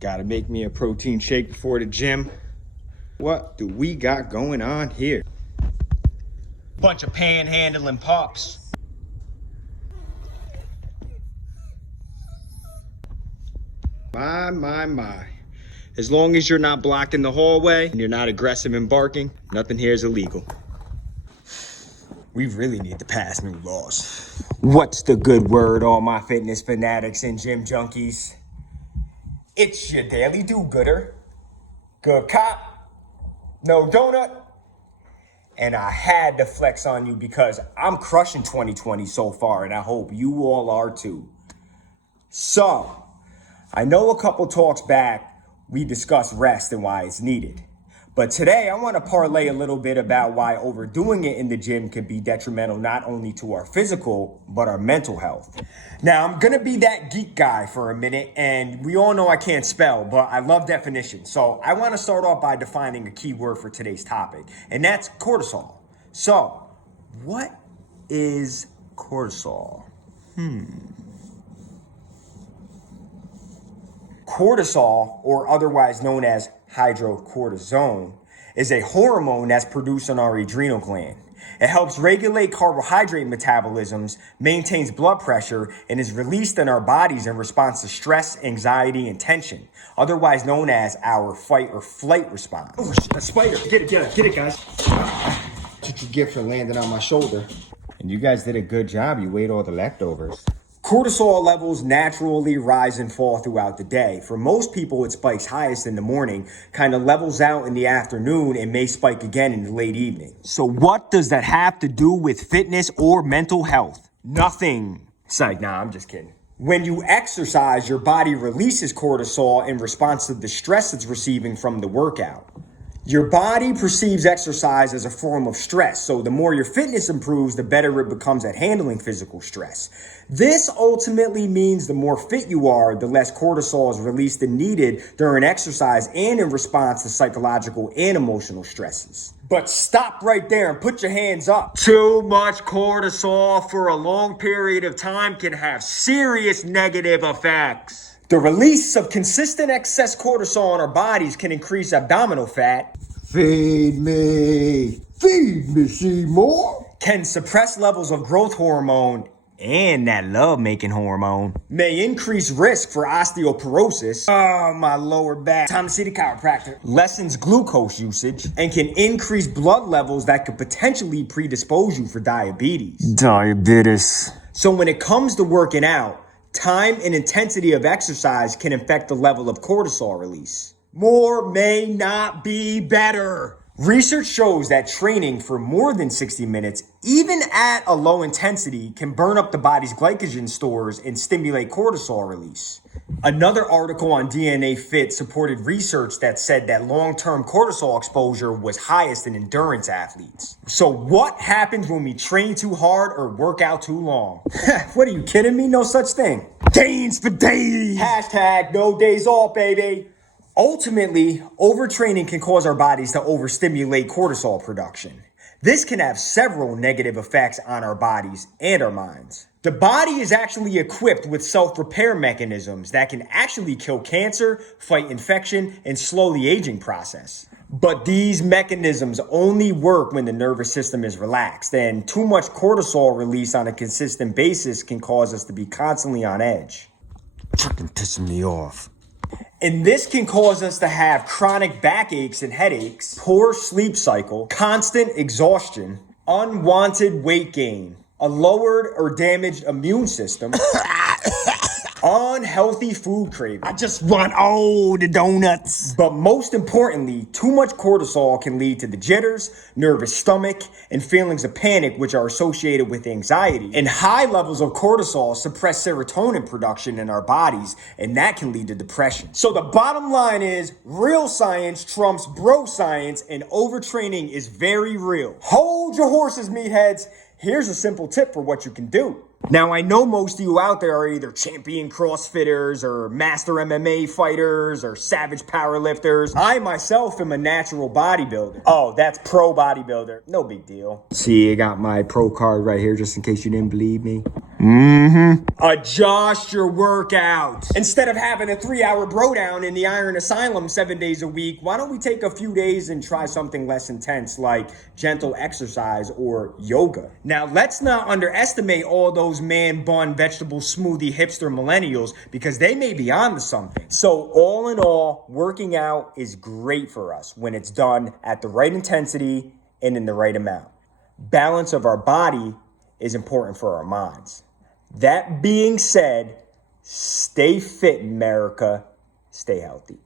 Gotta make me a protein shake before the gym. What do we got going on here? Bunch of panhandling pups. My. As long as you're not blocking the hallway and you're not aggressive and barking, nothing here is illegal. We really need to pass new laws. What's the good word, all my fitness fanatics and gym junkies? It's your daily do-gooder. Good cop, no donut. And I had to flex on you because I'm crushing 2020 so far, and I hope you all are too. So, I know a couple talks back, we discussed rest and why it's needed. But today I want to parlay a little bit about why overdoing it in the gym can be detrimental not only to our physical, but our mental health. Now, I'm going to be that geek guy for a minute, and we all know I can't spell, but I love definitions. So I want to start off by defining a key word for today's topic, and that's cortisol. So, what is cortisol? Cortisol, or otherwise known as hydrocortisone, is a hormone that's produced in our adrenal gland. It helps regulate carbohydrate metabolisms, maintains blood pressure, and is released in our bodies in response to stress, anxiety, and tension, otherwise known as our fight or flight response. Oh, a spider. Get it, guys. That's what you get for landing on my shoulder. And you guys did a good job. You ate all the leftovers. Cortisol levels naturally rise and fall throughout the day. For most people, it spikes highest in the morning, kind of levels out in the afternoon, and may spike again in the late evening. So what does that have to do with fitness or mental health? Nothing. Psych, nah, I'm just kidding. When you exercise, your body releases cortisol in response to the stress it's receiving from the workout. Your body perceives exercise as a form of stress, so the more your fitness improves, the better it becomes at handling physical stress. This ultimately means the more fit you are, the less cortisol is released and needed during exercise and in response to psychological and emotional stresses. But stop right there and put your hands up. Too much cortisol for a long period of time can have serious negative effects. The release of consistent excess cortisol in our bodies can increase abdominal fat. Feed me, Seymour. Can suppress levels of growth hormone and that love-making hormone. May increase risk for osteoporosis. Oh, my lower back. Time to see the chiropractor. Lessens glucose usage and can increase blood levels that could potentially predispose you for diabetes. Diabetes. So when it comes to working out, time and intensity of exercise can affect the level of cortisol release. More may not be better. Research shows that training for more than 60 minutes, even at a low intensity, can burn up the body's glycogen stores and stimulate cortisol release. Another article on DNA Fit supported research that said that long-term cortisol exposure was highest in endurance athletes. So what happens when we train too hard or work out too long? What, are you kidding me? No such thing. Gains for days. Hashtag no days off, baby. Ultimately, overtraining can cause our bodies to overstimulate cortisol production. This can have several negative effects on our bodies and our minds. The body is actually equipped with self-repair mechanisms that can actually kill cancer, fight infection, and slow the aging process. But these mechanisms only work when the nervous system is relaxed, and too much cortisol release on a consistent basis can cause us to be constantly on edge. Fucking pissing me off. And this can cause us to have chronic backaches and headaches, poor sleep cycle, constant exhaustion, unwanted weight gain, a lowered or damaged immune system, unhealthy food cravings. I just want all the donuts. But most importantly, too much cortisol can lead to the jitters, nervous stomach, and feelings of panic, which are associated with anxiety. And high levels of cortisol suppress serotonin production in our bodies, and that can lead to depression. So the bottom line is, real science trumps bro science, and overtraining is very real. Hold your horses, meatheads. Here's a simple tip for what you can do. Now, I know most of you out there are either champion CrossFitters or master MMA fighters or savage powerlifters. I myself am a natural bodybuilder. Oh, that's pro bodybuilder. No big deal. See, I got my pro card right here just in case you didn't believe me. Adjust your workouts. Instead of having a 3-hour bro down in the Iron Asylum 7 days a week, why don't we take a few days and try something less intense like gentle exercise or yoga? Now, let's not underestimate all those man bun vegetable smoothie hipster millennials because they may be on to something. So all in all, working out is great for us when it's done at the right intensity and in the right amount. Balance of our body is important for our minds. That being said, stay fit, America. Stay healthy.